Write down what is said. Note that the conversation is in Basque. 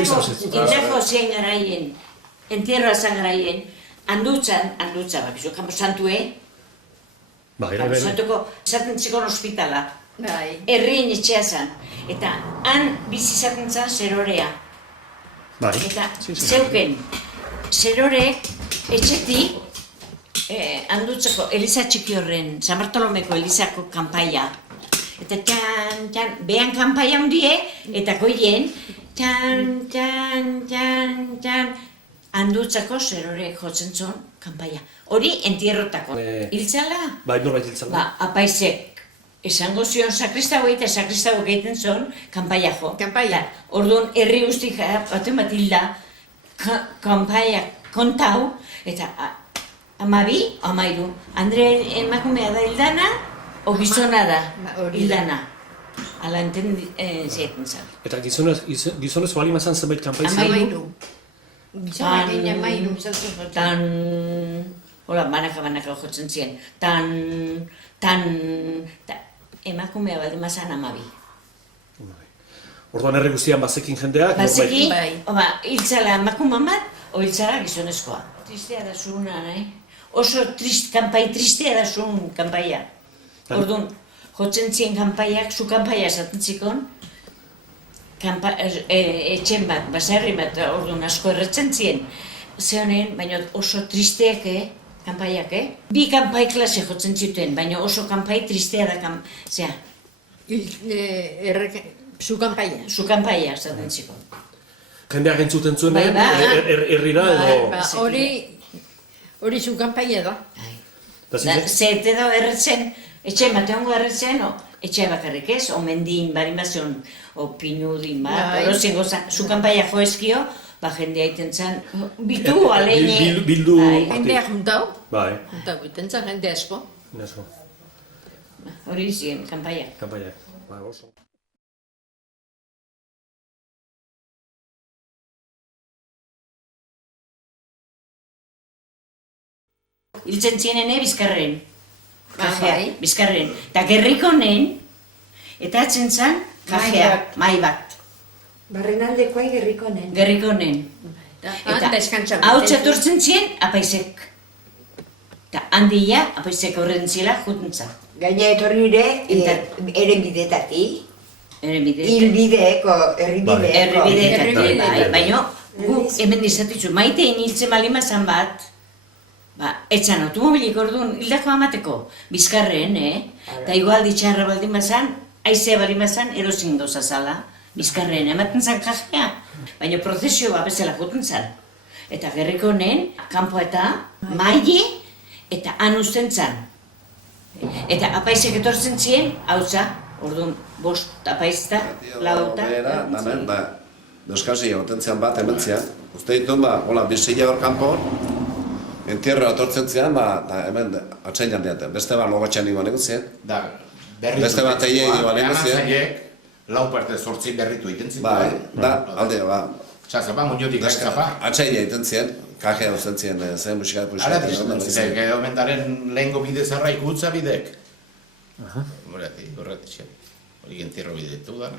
hildako zien garaien, entierroa zan garaien, handutza, bakizu, Kampo Santue, Kampo Santuko, esaten txikon ospitala, herrien etxea zan, eta han bizi izaten zan zerorea. Eta zeuken, zerorek etxetik, handutzeko Eliza txiki horren, San Bartolomeko Elizako kanpaia. Eta txan, behan kanpaia hundie, eta goien, txan, handutzako zerorek jotzen zuen kanpaia. Hori entierrotako. Hiltzala? Bai, norbait hiltzala. Ba, apaizek. Esango zion sakristago eta sakristago egiten zuen kanpaia jo. Kanpaia. Orduan, herri guztik baten bat hilda, kanpaia kontau, eta 12, 13. Andre emakumea da hildana, o gizona da hildana. Ala enten zeiten zan. Eta gizonez bali mazan zenbait kanpai zen? 13. Gizona egin 13. Tan... Hola, banaka jotzen ziren. Emakumea baldin mazan 12. Orduan herri guztian bazekin jendeak? Bazekin, hiltzala emakume bat, o hiltzala gizonezkoa. Tristea da zuuna, nahi? Oso kanpai tristea da zuun kanpaia. Orduan, jotzen ziren kanpaiak, zu kanpaia esaten zikon, etxen bat, basarri bat, orduan asko erretzen ziren. Ze honen, baina oso tristeak, kanpaiak, Bi kanpai klase jotzen zituen, baina oso kanpai tristea da, zea. Zu kanpaia. Zu kanpaia esaten zikon. Jendeak entzuten zuen, herrira edo... Hori zu kanpaia da. Zerte da erretzen, etxe mateongo erretzen, etxe bakarrik ez, o mendin, barimazion, o pinudin bat, orosien goza, zu kanpaia joezkio, jendea iten zan, bitu, aleine... Bildu... Jendea juntau. Bai. Juntau, iten zan jende asko. Hori ziren, kanpaia. Kanpaia, bai, oso. Hiltzen zienen, Bizkarren. Bizkarren. Eta Gerrikonen, eta atzen zan, kajea, mai bat. Barrenaldekoa Gerrikonen. Gerrikonen. Eta hau txatortzen zien, apaizek. Eta handia, apaizek horren zela, jutuntza. Gaina etorri ere bidetatik. Hilbideeko, herribideetatik. Baina, guk hemen dizatitzu, maitein hiltzen balimazan bat, etxan automobilik orduan hildako amateko, Bizkarren, eta igual ditxarra baldin bazan, aizea baldin bazan, erosin gauza zala, Bizkarren, ematen zan kajea, baina prozesioa bezala juten zan. Eta Gerrikonen, kanpo eta maile, eta han usten zan. Eta apaizek etortzen ziren, hautza, orduan, 5 apaizta, 4. Euskasi egoten zean bat ementzean, uste dituen, hola, bizila hor kanpo, entierroa atortzen zean, hemen atsainan diaten. Beste bat logatxan iban eguzien. Beste bat egin iban eguzien. Lau parte 8 berritu egiten zin. Alde, Txazapa, muniotik txazapa. Atsaina egiten zien, kajea usten zien, zen musikat puxak. Ara dizten zitek, omentaren lehengo bide zarra ikutza bidek. Horretik, hori entierro bidetu da.